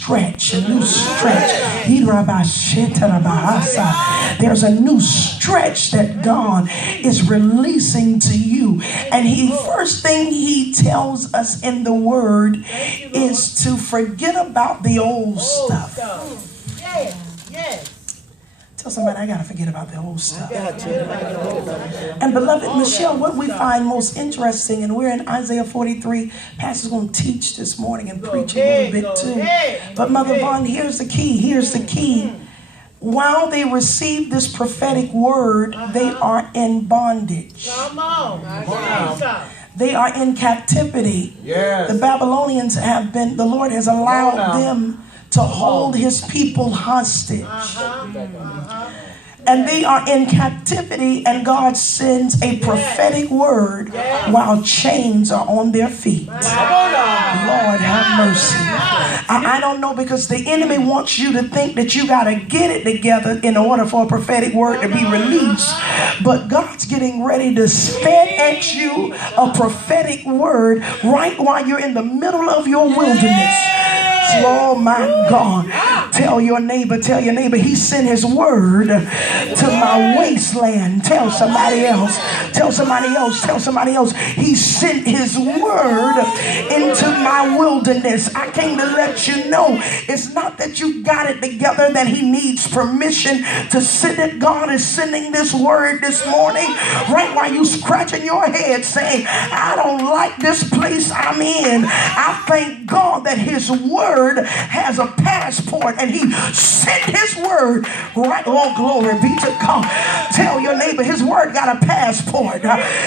stretch, a new stretch. There's a new stretch that God is releasing to you. And first thing he tells us in the word is to forget about the old stuff. Tell somebody, I got to forget about the old stuff. And beloved Michelle, what we find most interesting, and we're in Isaiah 43, Pastor's going to teach this morning and preach a little bit too. But Mother Vaughn, here's the key. Here's the key. While they receive this prophetic word, they are in bondage. They are in captivity. The Babylonians the Lord has allowed them to hold his people hostage. And they are in captivity, and God sends a prophetic word while chains are on their feet. Lord have mercy. I don't know, because the enemy wants you to think that you got to get it together in order for a prophetic word to be released. But God's getting ready to spit at you a prophetic word right while you're in the middle of your wilderness. Oh my God. Tell your neighbor, he sent his word to my wasteland. Tell somebody else. He sent his word into my wilderness. I came to let you know, it's not that you got it together, that he needs permission to sit it. God is sending this word this morning right while you scratching your head saying, I don't like this place I'm in. I thank God that his word has a passport, and he sent his word right. Oh, glory be to God. Tell your neighbor, his word got a passport.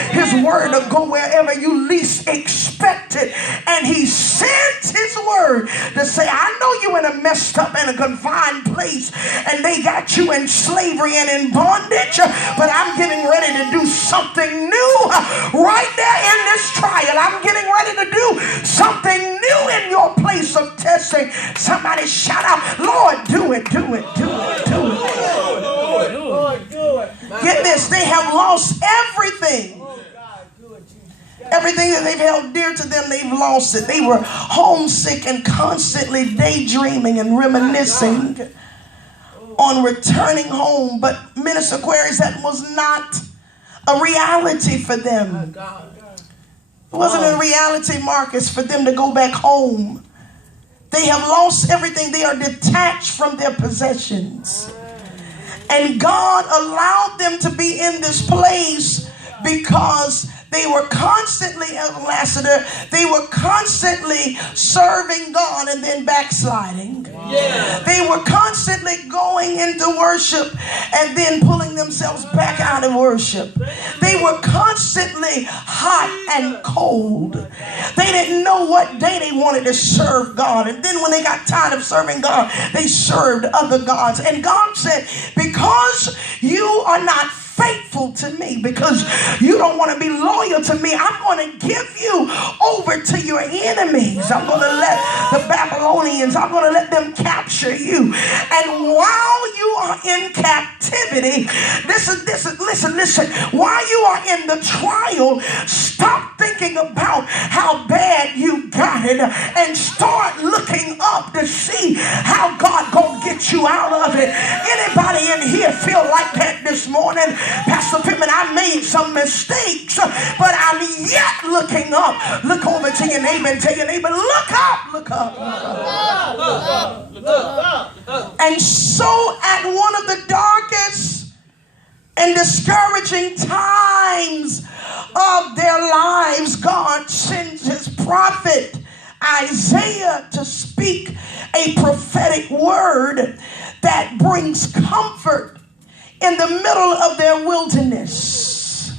His word will go wherever you least expect it. And he sent his word to say, I know you in a messed up and a confined place, and they got you in slavery and in bondage, but I'm getting ready to do something new right there in this trial. I'm getting ready to do something new in your place of testing. Somebody shout out, Lord, do it. Get this, they have lost everything. Everything that they've held dear to them, they've lost it. They were homesick and constantly daydreaming and reminiscing on returning home. But Minister Aquarius, that was not a reality for them. It wasn't a reality, Marcus, for them to go back home. They have lost everything. They are detached from their possessions. And God allowed them to be in this place because they were constantly, Ambassador, they were constantly serving God and then backsliding. They were constantly going into worship and then pulling themselves back out of worship. They were constantly hot and cold. They didn't know what day they wanted to serve God. And then when they got tired of serving God, they served other gods. And God said, because you are not faithful to me, because you don't want to be loyal to me, I'm going to give you over to your enemies. I'm going to let the Babylonians, I'm going to let them capture you. And while you are in captivity, listen, while you are in the trial, stop thinking about how bad you got it and start looking up to see how God gonna get you out of it. Anybody in here feel like that this morning? Pastor Pittman, I made some mistakes, but I'm yet looking up. Look over to your neighbor and tell your neighbor, look up, look up, look up. And so at one of the darkest and discouraging times of their lives, God sends his prophet Isaiah to speak a prophetic word that brings comfort in the middle of their wilderness.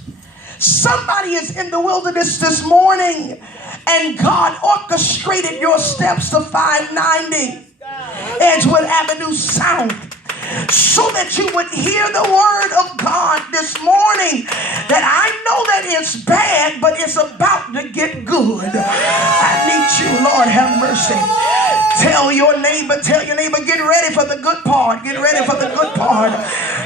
Somebody is in the wilderness this morning, and God orchestrated your steps to 590 Edgewood Avenue South. so that you would hear the word of God this morning. That I know that it's bad, but it's about to get good. I need you, Lord, have mercy. Tell your neighbor, get ready for the good part. Get ready for the good part.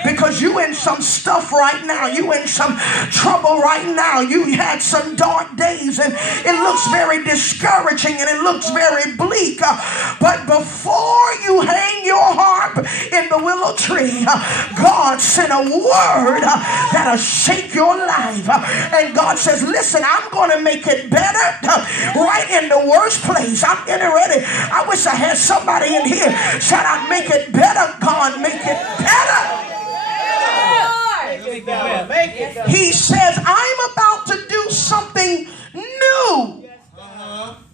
Because you in some stuff right now. You in some trouble right now. You had some dark days and it looks very discouraging and it looks very bleak. But before you hang your harp in the willow tree, God sent a word that'll shake your life. And God says, listen, I'm going to make it better right in the worst place. I'm getting ready. I wish I had somebody in here shout out, make it better, God, make it better. He says, I'm about to do something new.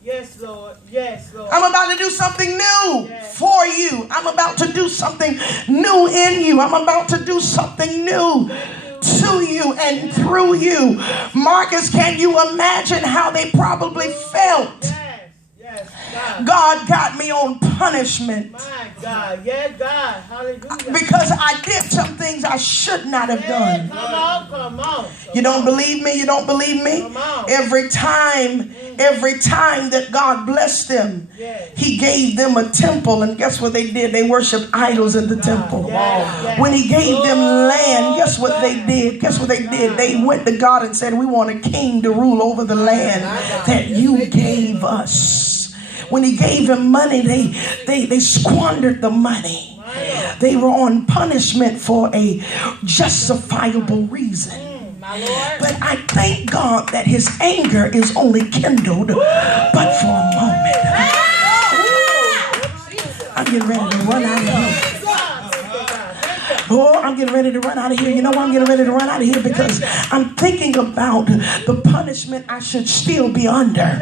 Yes, Lord. Yes, Lord. I'm about to do something new for you. I'm about to do something new in you. I'm about to do something new to you and through you. Marcus, can you imagine how they probably felt? God got me on punishment. My God, yeah, God, hallelujah. Because I did some things I should not have done. Come on. You don't believe me? You don't believe me? Every time that God blessed them, he gave them a temple. And guess what they did? They worshiped idols in the temple. When he gave them land, guess what they did? Guess what they did? They went to God and said, we want a king to rule over the land that you gave us. When he gave them money, they squandered the money. They were on punishment for a justifiable reason. But I thank God that his anger is only kindled but for a moment. I'm getting ready to run out of here. Oh, I'm getting ready to run out of here. You know why I'm getting ready to run out of here? Because I'm thinking about the punishment I should still be under.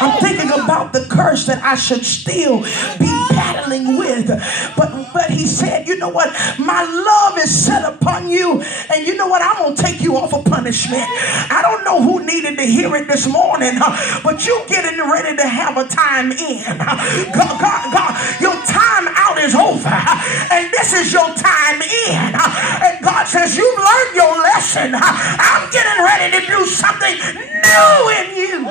I'm thinking about the curse that I should still be battling with. But he said, you know what? My love is set upon you. And you know what? I'm going to take you off of punishment. I don't know who needed to hear it this morning, but you getting ready to have a time in. God, your time out is over. And this is your time in. And God says, you've learned your lesson. I'm getting ready to do something new in you.